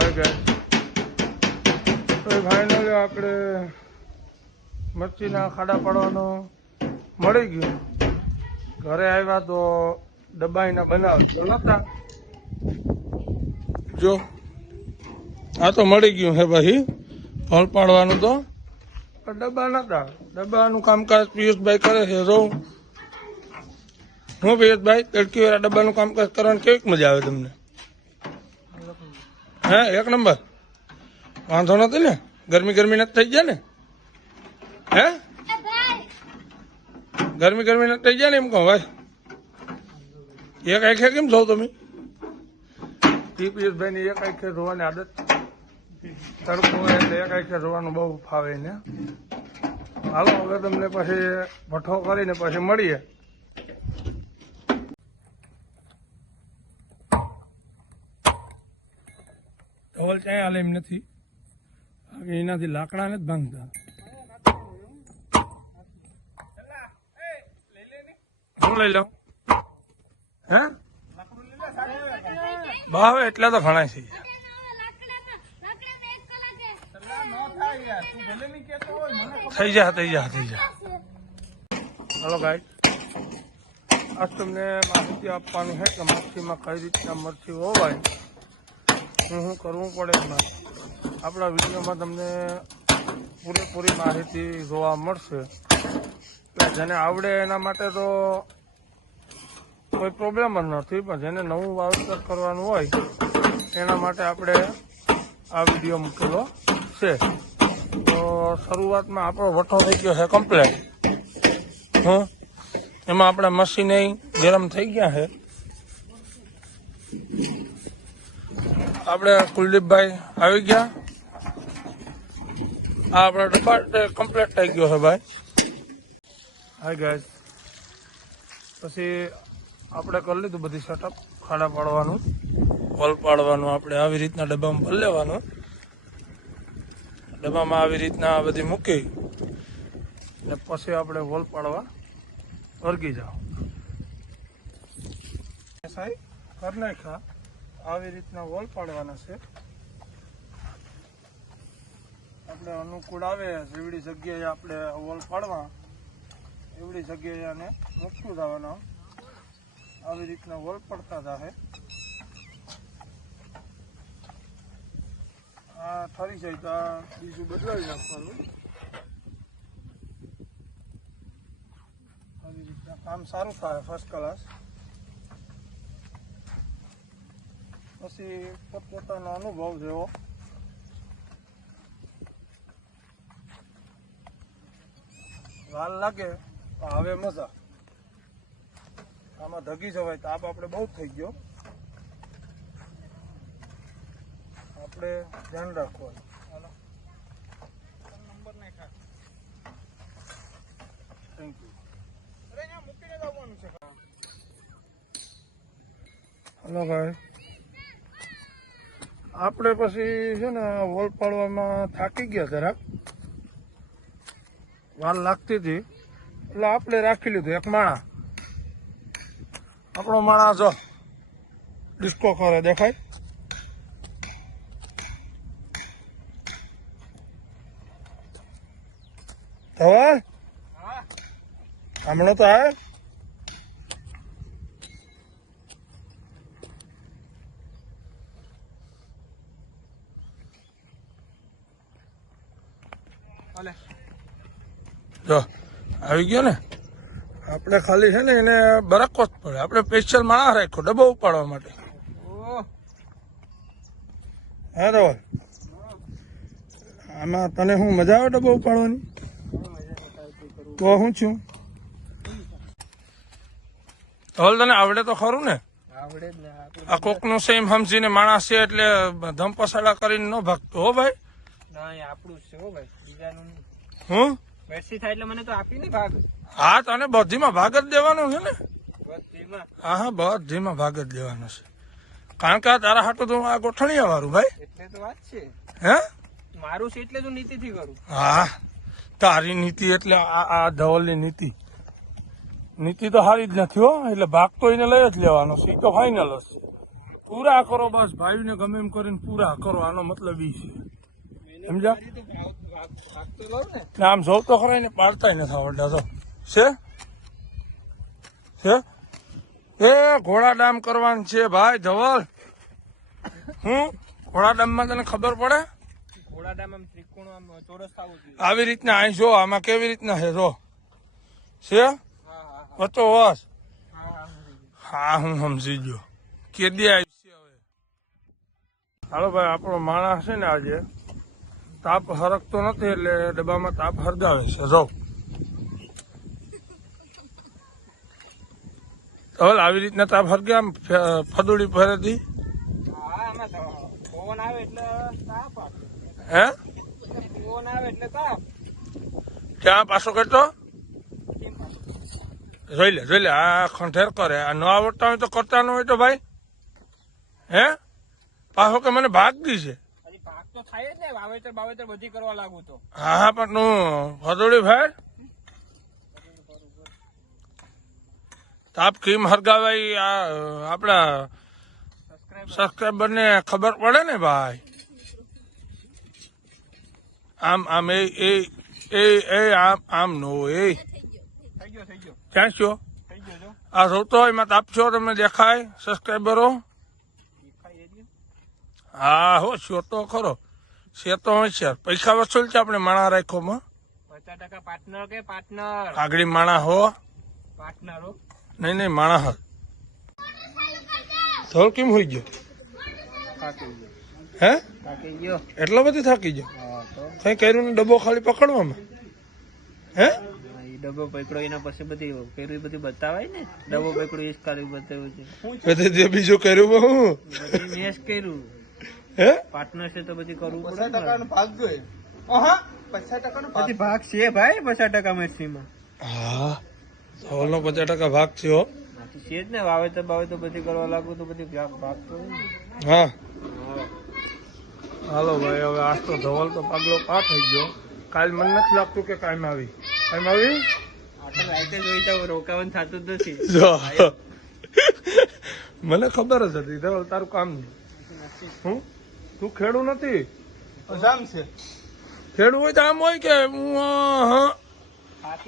આવી ગયા. આપણે મરચીના ખાડા પાડવાનો મળી ગયું. ઘરે આવ્યા તો ડબ્બાઈના બનાવજો નતા જો, આ તો મળી ગયું હે ભાઈ. ફળ પાડવાનું તો. ડબ્બા નતા. ડબ્બાનું કામકાજ પિયુષભાઈ કરે છે. જો. હું પિયુષભાઈ, તડકી વાળા ડબ્બાનું કામકાજ કરવાની કેવી મજા આવે તમને? હે, એક નંબર. વાંધો નથી ને? ગરમી ગરમી નથી થઈ જાય ને? હે? ગરમી ગરમી નથી થઈ ગયા ને એમ કહો, ભાઈ? એક આંખે કેમ છો તમે? ટીપીએસભાઈ ની એક આંખે જોવાની આદત. હોય એટલે એક આંખે જોવાનું બહુ ફાવે ને. હાલો, હવે તમને પછી ભઠ્ઠો કરીને પછી મળીએ. ધવલ ચાય હાલે એમ નથી. એનાથી લાકડા જ ભાંગતા. હું લઈ લઉં? હે? ભાવ એટલા તો ફણાય છે. થઈ જા થઈ જા થઈ જા. હલો ગાઈ આજ તમને માહિતી આપવાનું છે કે મરચીમાં કઈ રીતના મરચી હોવાય શું કરવું પડે એમાં આપણા વિડીયોમાં તમને પૂરેપૂરી માહિતી જોવા મળશે. જેને આવડે એના માટે તો કોઈ પ્રોબ્લેમ જ નથી, પણ જેને નવું વાવેતર કરવાનું હોય, એના માટે આપણે આ વીડિયો મૂકેલો છે. તો શરૂઆતમાં આપણો વઠો થઈ ગયો છે કમ્પ્લેટ હં? એમાં આપણા મશીને ગરમ થઈ ગયા છે. આપણે કુલદીપભાઈ આવી ગયા. આ આપણા ડબ્બા કમ્પ્લીટ થઈ ગયો છે ભાઈ. હાય ગાય પછી આપણે કરી લીધું બધી સેટઅપ ખાડા પાડવાનું. વોલ પાડવાનું આપણે આવી રીતના ડબ્બામાં ભરી લેવાનું. ડબ્બામાં આવી રીતના આ બધી મૂકી. ને પછી આપણે વોલ પાડવા વર્ગી જાઓ. સાહેબ કરી નાખ્યા. આવી રીતના વોલ પાડવાના છે. આપણે અનુકૂળ આવે, જેવડી જગ્યાએ આપણે વોલ પાડવા, એવડી જગ્યાએ આને મોકલું જવાના આવી રીતના વોલ પડતા જાહે. આ ઠરી જાય તો આ બીજું બદલાવી નાખવાનું. આવી રીતના કામ સારું થાય ફર્સ્ટ ક્લાસ પછી પોતપોતાનો અનુભવ જેવો વાલ લાગે તો હવે મજા. આમાં ધગી જવાય તાપ આપણે બહુ થઈ ગયો. આપણે ધ્યાન રાખવું થેન્ક યુ હલો ભાઈ. આપણે પછી છે ને વોલ પાડવામાં થાકી ગયા જરાક. વાર લાગતી હતી. એટલે આપણે રાખી લીધું એક માણા આપણો માણા જો ડિસ્કો કરે દેખાય. હવે? હમણાં તો આવે જો આવી ગયો ને? આપણે ખાલી છે ને એને બરકવો જ પડે. આપણે સ્પેશિયલ માણસ રાખ્યો ડબ્બો ઉપાડવા માટે. હા ધવલ આમાં તને શું મજા આવે ડબ્બો ઉપાડવાની? તો હું છું. ધવલ તને આવડે તો ખરું ને? આ કોકનું સેમ સમજીને માણસ છે એટલે ધમપસાડા કરીને ન ભાગતો હો ભાઈ. આપણું છે હો ભાઈ. હું? મેરસી થાય એટલે મને તો આપી ને ભાગ. હા તને બધીમાં ભાગ જ દેવાનો છે ને? હા હા બધીમાં ભાગ જ દેવાનો છે. કારણ કે આ તારા હાટું તો આ ગોઠણિયા વાળું ભાઈ. એટલે તો વાત છે. હે? મારું છે એટલે તો નીતિથી કરું. હા તારી નીતિ એટલે આ આ ધવલની નીતિ. નીતિ તો સારી જ નથી હો એટલે ભાગ તો એને લઈ જ લેવાનો છે તો ફાઇનલ હશે પૂરા કરો બસ ભાઈને ગમે એમ કરીને પૂરા કરો આનો મતલબ ઈ છે. ને, આમ જોવ તો ખરા ને પાડતા નથી આવડતા તો. છે? છે? એ, ઘોડાડામ કરવાનું છે, ભાઈ, ધવલ. હું? ઘોડાડામમાં તને ખબર પડે? આવી રીતના અહીં જો, આમાં કેવી રીતના છે, જો. છે? વચ્ચો વસ હા, હું સમજી ગયો. કેદી આવી છે હવે. હાલો ભાઈ, આપણો માણસ છે ને આજે તાપ હરકતો નથી એટલે ડબ્બામાં તાપ હરગાવે છે. જો હવે આવી રીતના તાપ હરગે આમ? ફદુડી ફરેથી હા ત્યાં પાછો કરતો? જોઈ લે જોઈ લે આ ખંઠેર કરે. આ ન આવડતા હોય તો કરતા ન હોય તો ભાઈ. હે? પાછો કે મને ભાગ દી છે. તો થાય જ ને વાવેતર બાવેતર બધી કરવા લાગુ તો. હા હા પણ નું ફદુડી ફેર તાપ કેમ હરગાવાઈ આ આપણા સબસ્ક્રાઈબ સબસ્ક્રાઈબર ને ખબર પડે ને ભાઈ? આમ આમ એ એ એ એ આમ આમ નો એ. થઈ ગયો થઈ ગયો. ક્યાં છો? થઈ ગયો જો આ જોતો એમાં તાપ છો તમને દેખાય સબસ્ક્રાઈબરો. હા હો છો તો ખરો. છે તો હોશિયાર. પૈસા વસૂલ છે આપણે માણા રાખોમાં પચાસ ટકા પાર્ટનર કે પાર્ટનર આગળી માણા હો. પાર્ટનર હો. નહીં નહીં માણા હા. થોડ કેમ હોઈ ગયો? હે? એટલો બધો થાકી ગયો? હા કઈ કર્યું ને ડબ્બો ખાલી પકડવામાં? હે? ડબ્બો પકડો એના પછી બધી કર્યું બધી બતાવાય ને? ડબ્બો પકડો એ જ કર્યું બતાવ્યું છે. જે બીજું કર્યું બધી મેં કર્યું. હે? પાર્ટનર છે તો પછી કરવું પડે ને. ભાગ જોઈએ. પચાસ ટકાનો ભાગ. પછી ભાગ છે ભાઈ પચાસ ટકા મેસીમાં હા સવાલનો પચાસ ટકા ભાગ છે છે જ ને વાવેતર બાવેતર બધી કરવા લાગુ તો બધી ભાગ ભાગ તો હા. હાલો ભાઈ હવે આજ તો ધવલ તો પાગલો પા થઈ ગયો. કાલ મને નથી લાગતું કે કાયમ આવી. કાયમ આવી? આટલા લાઈટે જોઈ જાવ રોકાવાનું થતું જ નથી. જો. મને ખબર જ હતી ધવલ તારું કામ નહીં. હું? તું ખેડું નથી? અજામ છે. ખેડું હોય તો આમ હોય કે હું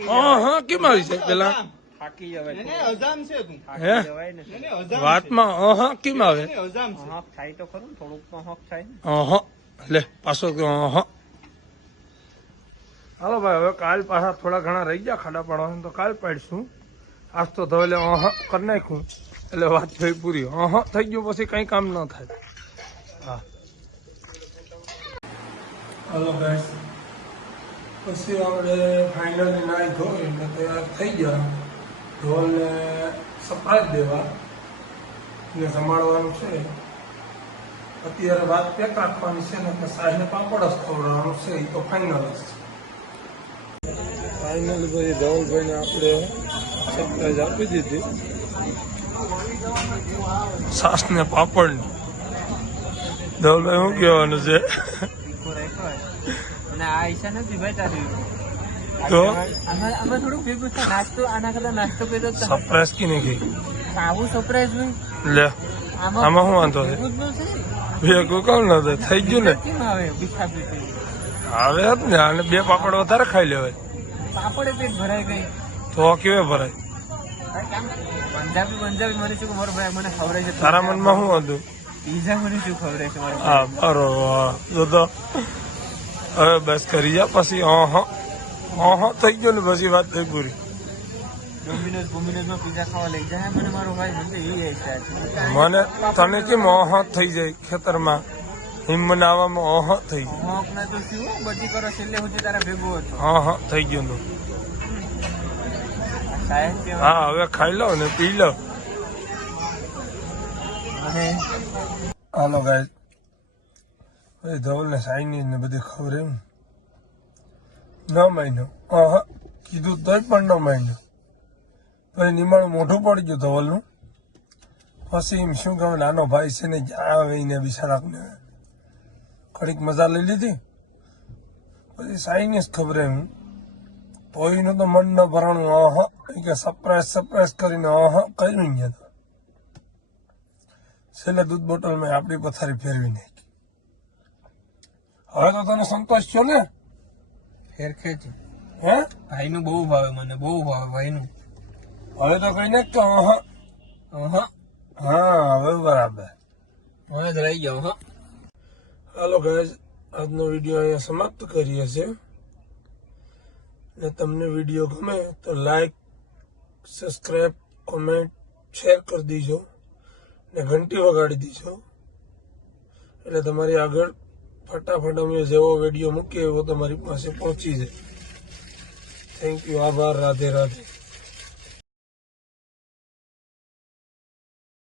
હા હા કેમ આવી છે પેલા? થાકી જવાય. એને અજામ છે તું. હે? થાકી જવાય ને. એને અજામ છે. વાતમાં હા હા કેમ આવે? થાય તો ખરું થોડુંક થાય ને. અહં. લે પાછો હાલો ભાઈ હવે કાલ પાછા થોડા ઘણા રહી ગયા ખાડા પાડવાનું તો કાલ પાડીશું. આજ તો ધોલે અહં કરી નાખ્યું એટલે વાત થઈ પૂરી. અહ થઈ ગયું પછી કઈ કામ ન થાય. હા. હાલો ગાઈસ પછી આપણે ફાઇનલી નાઈ એટલે તૈયાર થઈ ગયા. ઢોલને સપરાજ દેવા. ને સંભાળવાનું છે. અત્યારે વાત પેક રાખવાની છે ને કે સાહેબને પાપડ જ ખવડાવવાનું છે. એ તો ફાઇનલ જ છે. ફાઇનલ પછી ધવલભાઈને આપણે સરપ્રાઈઝ આપી દીધી. સાસ ને પાપડ ધવલભાઈ શું કહેવાનું છે. અને આ ઈચ્છા નથી ભાઈ તારી તો? ભેગું નાસ્તો આના કરતા નાસ્તો કર્યો સરપ્રાઈઝ કી નહીં આવું સરપ્રાઈઝ હોય. લે. આમાં શું વાંધો છે? ભેગું કામ ન થઈ ગયું ને? આવે? આવે જ ને. અને બે પાપડ વધારે ખાઈ લેવાય પાપડે પેટ ભરાઈ ગઈ તો કેવે ભરાય? પંજાબી પંજાબી મને શું મારો ભાઈ મને ખવડાય છે. તારા મનમાં શું હતું? પીઝા મને શું ખવડાય છે મારો હા બરોબર. જો તો હવે બસ કરી જા પછી અહ અહ થઈ ગયો ને પછી વાત થઈ પૂરી. ડોમિનોઝ ડોમિનોઝ પીઝા ખાવા લઈ જાય મને મારો ભાઈ મને એ મને તને કેમ અહ થઈ જાય ખેતરમાં? હિમ બનાવવામાં અહ થઈ જાય. મોક ના તો શું? બધી કરો છેલ્લે સુધી તારા ભેગો હતો. અહ થઈ ગયું હા હવે ખાઈ લો ને પી લો. હાલો ગાય ભાઈ ધવલ ને સાઈની ને બધી ખબર એમ ન માન્યો અહ કીધું તોય પણ ન માન્યો પછી નિમાણું મોઢું પડી ગયું ધવલનું પછી એમ શું કહે નાનો ભાઈ છે ને જ્યાં આવે એને બિચારાને ઘડીક મજા લઈ લીધી પછી સાઈનીસ ખબર એમ તોયનું તો મન ન ભરાણું અહ કે સરપ્રાઈઝ સરપ્રાઈઝ કરીને અહ કર્યું ગયા છેલ્લે દૂધ બોટલ મેં આપણી પથારી ફેરવી નાખી હવે તો તને સંતોષ છો ને? ફેર ખેંચ. હે? ભાઈનું બહુ ભાવે મને બહુ ભાવે ભાઈનું. હવે તો કઈ નાખ કે હા હા હવે બરાબર. હવે જ રહી જાઓ હા. હાલો ગાય આજનો વીડિયો અહીંયા સમાપ્ત કરીએ છીએ. ને તમને વીડિયો ગમે તો લાઈક સબસ્ક્રાઈબ કોમેન્ટ શેર કરી દીજો. ને ઘંટી વગાડી દીજો. એટલે તમારી આગળ ફટાફટ અમે જેવો વીડિયો મૂકીએ એવો તમારી પાસે પહોંચી જાય. થેન્ક યુ આભાર. રાધે રાધે.